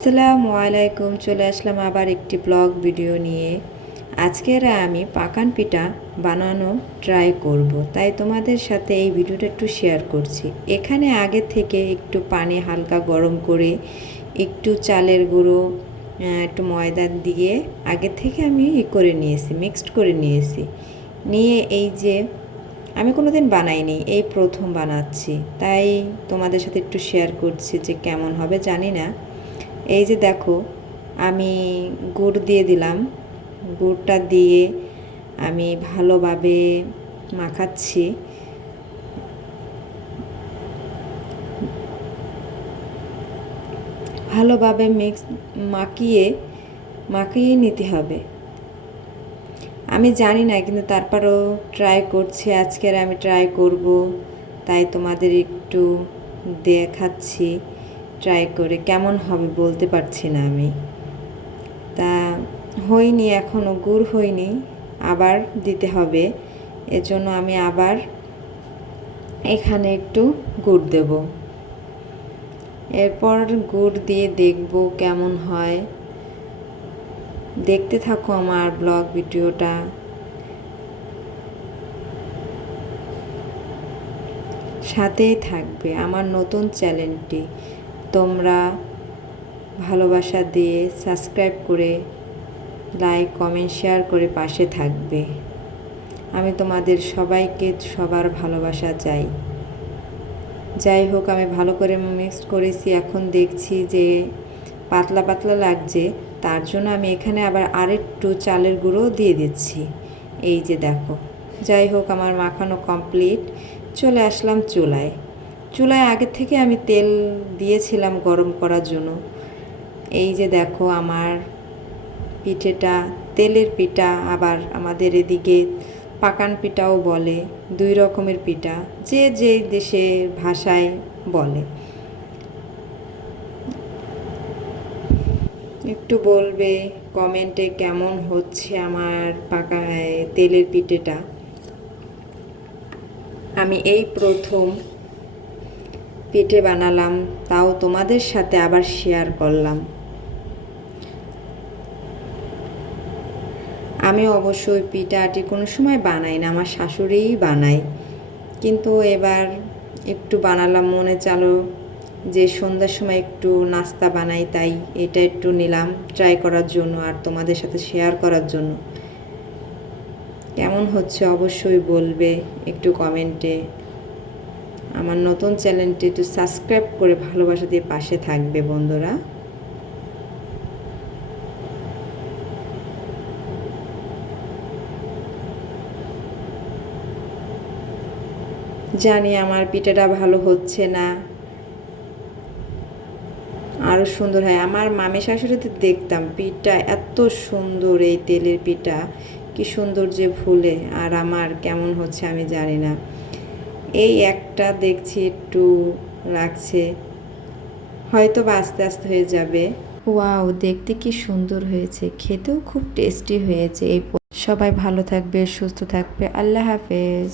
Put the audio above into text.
আসসালামু আলাইকুম, চলে আসলাম আবার একটি ব্লগ ভিডিও নিয়ে। আজকের আমি পাকান পিঠা বানানো ট্রাই করব। তাই তোমাদের সাথে এই ভিডিওটা একটু শেয়ার করছি। এখানে আগে থেকে একটু পানি হালকা গরম করে একটু চালের গুঁড়ো একটু ময়দা দিয়ে আগে থেকে আমি ই করে নিয়েছি মিক্সড করে নিয়েছি। নিয়ে এই যে আমি কোনো কোনোদিন বানাইনি, এই প্রথম বানাচ্ছি। তাই তোমাদের সাথে একটু শেয়ার করছি যে কেমন হবে জানি না। এই যে দেখো, আমি গুড় দিয়ে দিলাম। গুড়টা দিয়ে আমি ভালোভাবে মাখাচ্ছি। ভালোভাবে মিক্স মাখিয়ে মাখিয়ে নিতে হবে। আমি জানি না, কিন্তু তারপরও ট্রাই করছি, আজকের আমি ট্রাই করব। তাই তোমাদের একটু দেখাচ্ছি। ট্রাই করে কেমন হবে বলতে পারছি না আমি। তা হয়নি এখনও গুড় হয়নি, আবার দিতে হবে। এজন্য আমি আবার এখানে একটু গুড় দেব। এরপর গুড় দিয়ে দেখব কেমন হয়। দেখতে থাকো আমার ব্লগ ভিডিওটা। সাথেই থাকবে আমার নতুন চ্যানেলটি। তোমরা ভালোবাসা দিয়ে সাবস্ক্রাইব করে লাইক, কমেন্ট, শেয়ার করে পাশে থাকবে। আমি তোমাদের সবাইকে সবার ভালোবাসা চাই। যাই হোক, আমি ভালো করে মিক্সড করেছি। এখন দেখছি যে পাতলা পাতলা লাগছে। তার জন্য আমি এখানে আবার আরেকটু চালের গুঁড়ো দিয়ে দিচ্ছি। এই যে দেখো। যাই হোক, আমার মাখানো কমপ্লিট চলে আসলাম চুলায়। চুলায় আগে থেকে আমি তেল দিয়েছিলাম গরম করার জন্য। এই যে দেখো আমার পিঠেটা, তেলের পিঠা, আবার আমাদের এদিকে পাকান পিঠাও বলে, দুই রকমের পিঠা, যে যে দেশের ভাষায় বলে। একটু বলবে কমেন্টে কেমন হচ্ছে আমার পাকা তেলের পিঠেটা? আমি এই প্রথম পিঠে বানালাম, তাও তোমাদের সাথে আবার শেয়ার করলাম। আমি অবশ্যই পিঠাটি কোনো সময় বানাই না, আমার শাশুড়িই বানাই কিন্তু এবার একটু বানালাম, মনে চালো যে সন্ধ্যার সময় একটু নাস্তা বানাই, তাই এটা একটু নিলাম ট্রাই করার জন্য আর তোমাদের সাথে শেয়ার করার জন্য। কেমন হচ্ছে অবশ্যই বলবে একটু কমেন্টে আমার নতুন চ্যানেলটি একটু সাবস্ক্রাইব করে ভালোবাসা দিয়ে পাশে থাকবে, বন্ধুরা। জানি আমার পিঠাটা ভালো হচ্ছে না। আরও সুন্দর হয়। আমার মামি শাশুড়িতে দেখতাম পিঠটা এত সুন্দর, এই তেলের পিঠা কি সুন্দর যে ফুলে। আর আমার কেমন হচ্ছে আমি জানি না। এই একটা দেখছি একটু লাগছে। হয়তো বা আস্তে আস্তে হয়ে যাবে। ওয়াও, দেখতে কি সুন্দর হয়েছে। খেতেও খুব টেস্টি হয়েছে এই সবাই ভালো থাকবে, সুস্থ থাকবে। আল্লাহ হাফেজ।